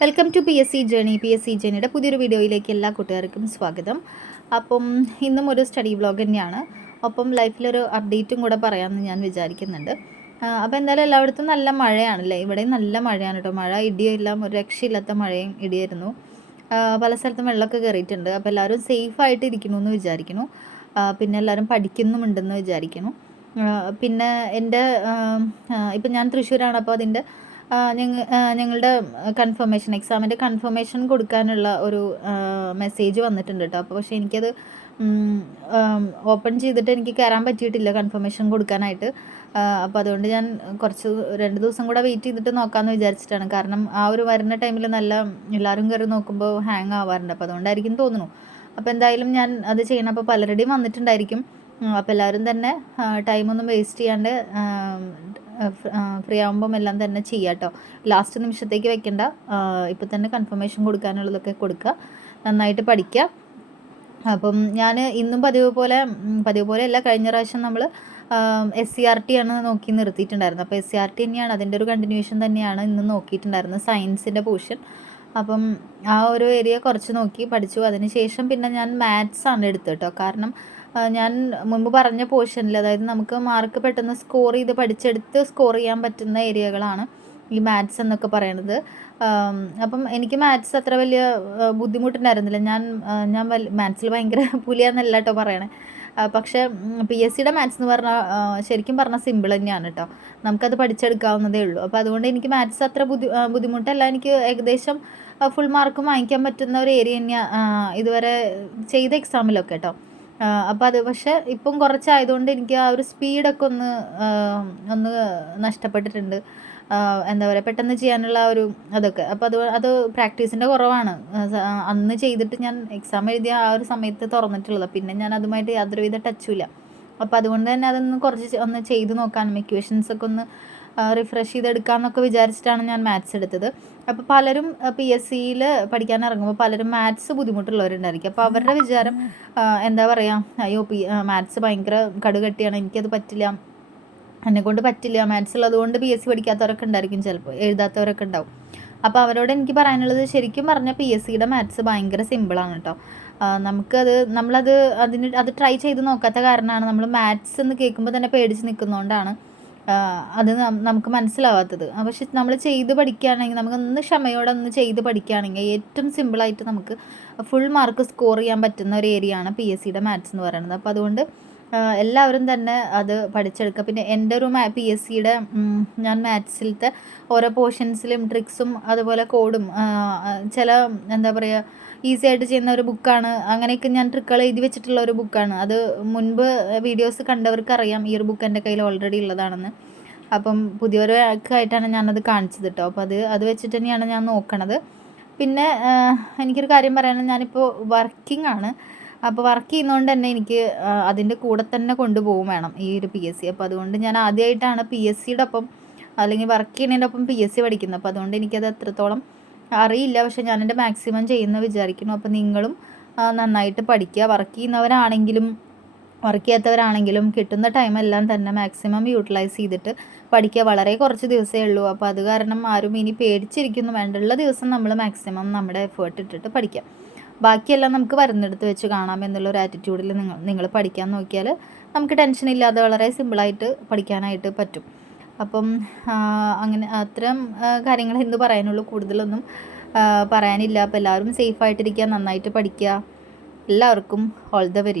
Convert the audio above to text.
Welcome to P S C journey P S C ജേണിയുടെ പുതിയൊരു വീഡിയോയിലേക്ക് എല്ലാ കൂട്ടുകാർക്കും സ്വാഗതം. അപ്പം ഇന്നും ഒരു സ്റ്റഡി വ്ലോഗ് തന്നെയാണ്. ഒപ്പം ലൈഫിലൊരു അപ്ഡേറ്റും കൂടെ പറയാമെന്ന് ഞാൻ വിചാരിക്കുന്നുണ്ട്. അപ്പോൾ എന്തായാലും എല്ലായിടത്തും നല്ല മഴയാണല്ലേ ഇവിടെയും നല്ല മഴയാണ് കേട്ടോ. മഴ ഇടിയെല്ലാം ഒരു രക്ഷയില്ലാത്ത മഴയും ഇടിയായിരുന്നു. പല സ്ഥലത്തും വെള്ളമൊക്കെ കയറിയിട്ടുണ്ട്. അപ്പോൾ എല്ലാവരും സേഫായിട്ട് ഇരിക്കണമെന്ന് വിചാരിക്കുന്നു. പിന്നെ എല്ലാവരും പഠിക്കുന്നുമുണ്ടെന്ന് വിചാരിക്കുന്നു. പിന്നെ എന്റെ ഇപ്പം ഞാൻ തൃശ്ശൂരാണ്. അപ്പോൾ അതിന്റെ ഞങ്ങൾ ഞങ്ങളുടെ കൺഫർമേഷൻ എക്സാമിന്റെ കൺഫർമേഷൻ കൊടുക്കാനുള്ള ഒരു മെസ്സേജ് വന്നിട്ടുണ്ട് കേട്ടോ അപ്പോൾ പക്ഷേ എനിക്കത് ഓപ്പൺ ചെയ്തിട്ട് എനിക്ക് കയറാൻ പറ്റിയിട്ടില്ല കൺഫർമേഷൻ കൊടുക്കാനായിട്ട്. അപ്പോൾ അതുകൊണ്ട് ഞാൻ കുറച്ച് രണ്ട് ദിവസം കൂടെ വെയിറ്റ് ചെയ്തിട്ട് നോക്കാമെന്ന് വിചാരിച്ചിട്ടാണ്. കാരണം ആ ഒരു വരുന്ന ടൈമിൽ നല്ല എല്ലാവരും കയറി നോക്കുമ്പോൾ ഹാങ് ആവാറുണ്ട്. അപ്പോൾ അതുകൊണ്ടായിരിക്കും തോന്നുന്നു. അപ്പോൾ എന്തായാലും ഞാൻ അത് ചെയ്യണം. അപ്പോൾ പലരുടെയും വന്നിട്ടുണ്ടായിരിക്കും. അപ്പോൾ എല്ലാവരും തന്നെ ടൈമൊന്നും വേസ്റ്റ് ചെയ്യാണ്ട് ഫ്രീ ആകുമ്പം എല്ലാം തന്നെ ചെയ്യാം കേട്ടോ ലാസ്റ്റ് നിമിഷത്തേക്ക് വെക്കണ്ട. ഇപ്പം തന്നെ കൺഫർമേഷൻ കൊടുക്കാനുള്ളതൊക്കെ കൊടുക്കുക. നന്നായിട്ട് പഠിക്കുക. അപ്പം ഞാൻ ഇന്നും പതിവ് പോലെ പതിവ് പോലെ അല്ല കഴിഞ്ഞ പ്രാവശ്യം നമ്മൾ എസ് സി ആർ ടി ആണ് നോക്കി നിർത്തിയിട്ടുണ്ടായിരുന്നത് അപ്പോൾ എസ് സി ആർ ടി തന്നെയാണ് അതിന്റെ ഒരു കണ്ടിന്യൂഷൻ തന്നെയാണ് ഇന്ന് നോക്കിയിട്ടുണ്ടായിരുന്നത് സയൻസിന്റെ പോർഷൻ അപ്പം ആ ഒരു ഏരിയ കുറച്ച് നോക്കി പഠിച്ചു. അതിന് ശേഷം പിന്നെ ഞാൻ മാത്സ് ആണ് എടുത്തത് കേട്ടോ കാരണം ഞാൻ മുൻപ് പറഞ്ഞ പോർഷനിൽ അതായത് നമുക്ക് മാർക്ക് പെട്ടെന്ന് സ്കോർ ചെയ്ത് പഠിച്ചെടുത്ത് സ്കോർ ചെയ്യാൻ പറ്റുന്ന ഏരിയകളാണ് ഈ മാത്സ് എന്നൊക്കെ പറയണത്. അപ്പം എനിക്ക് മാത്സ് അത്ര വലിയ ബുദ്ധിമുട്ടുണ്ടായിരുന്നില്ല. ഞാൻ ഞാൻ മാത്സിൽ ഭയങ്കര പുലിയാന്നല്ല കേട്ടോ പറയണേ. പക്ഷേ പി എസ് സിയുടെ മാത്സ് എന്ന് പറഞ്ഞാൽ ശരിക്കും പറഞ്ഞാൽ സിമ്പിൾ തന്നെയാണ് കേട്ടോ നമുക്കത് പഠിച്ചെടുക്കാവുന്നതേ ഉള്ളൂ. അപ്പോൾ അതുകൊണ്ട് എനിക്ക് മാത്സ് അത്ര ബുദ്ധി ബുദ്ധിമുട്ടല്ല. എനിക്ക് ഏകദേശം ഫുൾ മാർക്കും വാങ്ങിക്കാൻ പറ്റുന്ന ഒരു ഏരിയ തന്നെയാണ് ഇതുവരെ ചെയ്ത എക്സാമിലൊക്കെ കേട്ടോ അപ്പോൾ അത് പക്ഷെ ഇപ്പം കുറച്ചായതുകൊണ്ട് എനിക്ക് ആ ഒരു സ്പീഡൊക്കെ ഒന്ന് ഒന്ന് നഷ്ടപ്പെട്ടിട്ടുണ്ട്. എന്താ പറയുക പെട്ടെന്ന് ചെയ്യാനുള്ള ഒരു അതൊക്കെ. അപ്പോൾ അത് അത് പ്രാക്ടീസിന്റെ കുറവാണ്. അന്ന് ചെയ്തിട്ട് ഞാൻ എക്സാം എഴുതിയ ആ ഒരു സമയത്ത് തുറന്നിട്ടുള്ളത്. പിന്നെ ഞാൻ അതുമായിട്ട് യാതൊരുവിധ ടച്ചുമില്ല അപ്പോൾ അതുകൊണ്ട് തന്നെ അതൊന്ന് കുറച്ച് ഒന്ന് ചെയ്ത് നോക്കാനും ഇക്വേഷൻസ് ഒക്കെ ഒന്ന് റിഫ്രഷ് ചെയ്തെടുക്കാമെന്നൊക്കെ വിചാരിച്ചിട്ടാണ് ഞാൻ മാത്സ് എടുത്തത്. അപ്പോൾ പലരും പി എസ് സിയിൽ പഠിക്കാൻ ഇറങ്ങുമ്പോൾ പലരും മാത്സ് ബുദ്ധിമുട്ടുള്ളവരുണ്ടായിരിക്കും. അപ്പോൾ അവരുടെ വിചാരം എന്താ പറയുക അയ്യോ പി മാത്സ് ഭയങ്കര കടുകട്ടിയാണ് എനിക്കത് പറ്റില്ല. എന്നെ കൊണ്ട് പറ്റില്ല. മാത്സ് ഉള്ളതുകൊണ്ട് പി എസ് സി പഠിക്കാത്തവരൊക്കെ ഉണ്ടായിരിക്കും ചിലപ്പോൾ എഴുതാത്തവരൊക്കെ ഉണ്ടാവും. അപ്പോൾ അവരോട് എനിക്ക് പറയാനുള്ളത് ശരിക്കും പറഞ്ഞാൽ പി എസ് സിയുടെ മാത്സ് ഭയങ്കര സിമ്പിളാണ് കേട്ടോ നമുക്കത് നമ്മളത് അതിന് അത് ട്രൈ ചെയ്ത് നോക്കാത്ത കാരണമാണ് നമ്മൾ മാത്സ് എന്ന് കേൾക്കുമ്പോൾ തന്നെ പേടിച്ച് നിൽക്കുന്നതുകൊണ്ടാണ് അത് നമുക്ക് മനസ്സിലാവാത്തത്. പക്ഷെ നമ്മൾ ചെയ്ത് പഠിക്കുകയാണെങ്കിൽ നമുക്ക് ഒന്ന് ക്ഷമയോടെ ഒന്ന് ചെയ്ത് പഠിക്കുകയാണെങ്കിൽ ഏറ്റവും സിമ്പിളായിട്ട് നമുക്ക് ഫുൾ മാർക്ക് സ്കോർ ചെയ്യാൻ പറ്റുന്ന ഒരു ഏരിയ ആണ് പി എസ് സിയുടെ മാത്സ് എന്ന് പറയുന്നത്. അപ്പോൾ അതുകൊണ്ട് എല്ലാവരും തന്നെ അത് പഠിച്ചെടുക്കുക. പിന്നെ എന്റെ ഒരു പി എസ് സിയുടെ ഞാൻ മാത്സിലത്തെ ഓരോ പോർഷൻസിലും ട്രിക്സും അതുപോലെ കോഡും ചില എന്താ പറയുക ഈസി ആയിട്ട് ചെയ്യുന്ന ഒരു ബുക്കാണ്. അങ്ങനെയൊക്കെ ഞാൻ ട്രിക്കുകൾ എഴുതി വെച്ചിട്ടുള്ള ഒരു ബുക്കാണ്. അത് മുൻപ് വീഡിയോസ് കണ്ടവർക്ക് അറിയാം ഈ ഒരു ബുക്ക് എന്റെ കയ്യിൽ ഓൾറെഡി ഉള്ളതാണെന്ന്. അപ്പം പുതിയൊരാൾക്കായിട്ടാണ് ഞാനത് കാണിച്ചത് കേട്ടോ അപ്പോൾ അത് അത് വെച്ചിട്ട് തന്നെയാണ് ഞാൻ നോക്കണത്. പിന്നെ എനിക്കൊരു കാര്യം പറയാനും ഞാനിപ്പോൾ വർക്കിംഗ് ആണ് അപ്പോൾ വർക്ക് ചെയ്യുന്നതുകൊണ്ട് തന്നെ എനിക്ക് അതിന്റെ കൂടെ തന്നെ കൊണ്ടുപോകും വേണം ഈ ഒരു പി എസ് സി അപ്പോൾ അതുകൊണ്ട് ഞാൻ ആദ്യമായിട്ടാണ് പി എസ് സിയുടെ ഒപ്പം അല്ലെങ്കിൽ വർക്ക് ചെയ്യുന്നതിന്റെ ഒപ്പം പി എസ് സി പഠിക്കുന്നത്. അപ്പോൾ അതുകൊണ്ട് എനിക്കത് എത്രത്തോളം അറിയില്ല. പക്ഷെ ഞാൻ എന്റെ മാക്സിമം ചെയ്യുന്ന വിചാരിക്കുന്നു. അപ്പോൾ നിങ്ങളും നന്നായിട്ട് പഠിക്കുക. വർക്ക് ചെയ്യുന്നവരാണെങ്കിലും വർക്ക് ചെയ്യാത്തവരാണെങ്കിലും കിട്ടുന്ന ടൈമെല്ലാം തന്നെ മാക്സിമം യൂട്ടിലൈസ് ചെയ്തിട്ട് പഠിക്കുക. വളരെ കുറച്ച് ദിവസമേ ഉള്ളൂ. അപ്പോൾ അത് കാരണം ആരും ഇനി പേടിച്ചിരിക്കുന്നു. വേണ്ടുള്ള ദിവസം നമ്മൾ മാക്സിമം നമ്മുടെ എഫേർട്ട് ഇട്ടിട്ട് പഠിക്കാം ബാക്കിയെല്ലാം നമുക്ക് വരുന്നിടത്ത് വെച്ച് കാണാം എന്നുള്ള ഒരു ആറ്റിറ്റ്യൂഡിൽ നിങ്ങൾ നിങ്ങൾ പഠിക്കാൻ നോക്കിയാൽ നമുക്ക് ടെൻഷൻ ഇല്ലാതെ വളരെ സിമ്പിളായിട്ട് പഠിക്കാനായിട്ട് പറ്റും. അപ്പം അങ്ങനെ അത്തരം കാര്യങ്ങൾ എന്ത് പറയാനുള്ളൂ. കൂടുതലൊന്നും പറയാനില്ല. അപ്പോൾ എല്ലാവരും സേഫായിട്ടിരിക്കുക നന്നായിട്ട് പഠിക്കുക. എല്ലാവർക്കും ഓൾ ദ വെരി